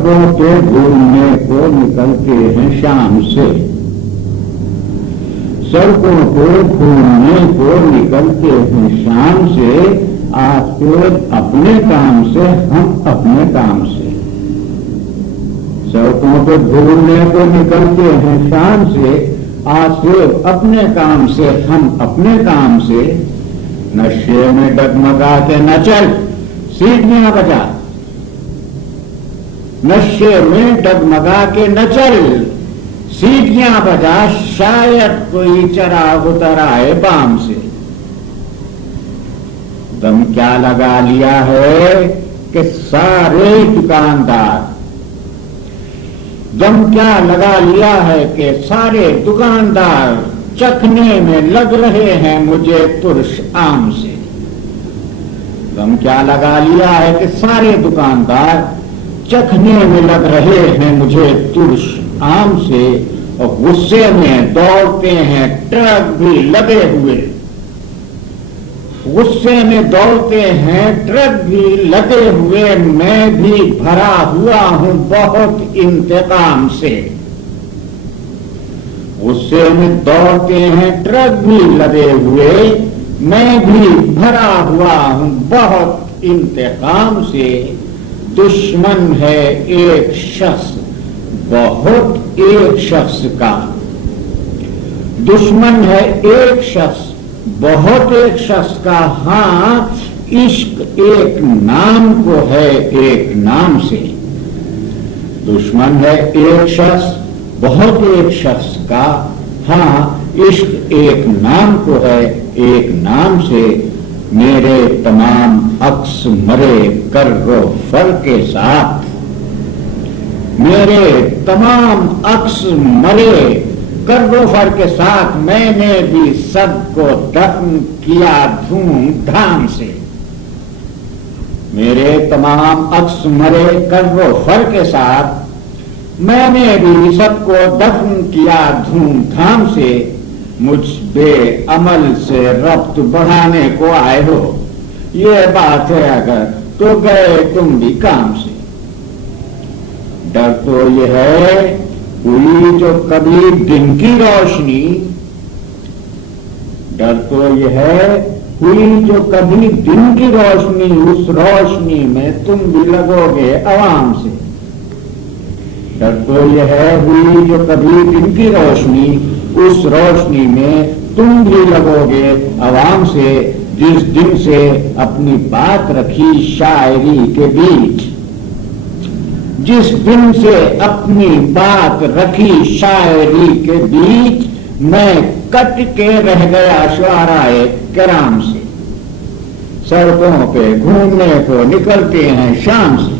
सड़कों पे घूमने को निकलते हैं शाम से, सड़कों पे घूमने को निकलते हैं शाम से, आज फिर अपने काम से हम अपने काम से। सड़कों पे घूमने को निकलते हैं शाम से, आज फिर अपने काम से हम अपने काम से। नशे में डगमगा के न चल, सीढ़ियां बजा। नशे में डगमगा के न चल, सीढ़ियां बजा, शायद कोई चराग उतर आए बाम से। दम क्या लगा लिया है कि सारे दुकानदार, दम क्या लगा लिया है कि सारे दुकानदार चखने में लग रहे हैं मुझे पुरुष आम से। दम क्या लगा लिया है कि सारे दुकानदार चखने में लग रहे हैं मुझे पुरुष आम से, और गुस्से में दौड़ते हैं ट्रक भी लगे हुए, गुस्से में दौड़ते हैं ट्रक भी लगे हुए। मैं भी भरा हुआ हूं बहुत इंतकाम से, गुस्से में दौड़ते हैं ट्रक भी लगे हुए। मैं भी भरा हुआ हूं बहुत इंतकाम से। दुश्मन है एक शख्स बहुत एक शख्स का, दुश्मन है एक शख्स बहुत एक शख्स का। हाँ, इश्क एक नाम को है एक नाम से। दुश्मन है एक शख्स बहुत एक शख्स का, हाँ, इश्क एक नाम को है एक नाम से। मेरे तमाम अक्स मरे कर्रो फर के साथ, मेरे तमाम अक्स मरे कर्रो फर के साथ। मैंने भी सबको दफन किया धूमधाम से। मेरे तमाम अक्स मरे कर्रो फर के साथ, मैंने भी सबको दफन किया धूमधाम से। मुझ बेअमल से रब्त बढ़ाने को आए हो, ये बात है अगर तो गए तुम भी काम से। डर तो ये है हुई जो कभी दिन की रोशनी, डर तो ये है हुई जो कभी दिन की रोशनी, उस रोशनी में तुम भी लगोगे अवाम से। डर तो यह है हुई जो कभी दिन की रोशनी, उस रोशनी में तुम भी लगोगे अवाम से। जिस दिन से अपनी बात रखी शायरी के बीच, जिस दिन से अपनी बात रखी शायरी के बीच, मैं कट के रह गया शुआराए किराम से। सड़कों पे घूमने को निकलते हैं शाम से,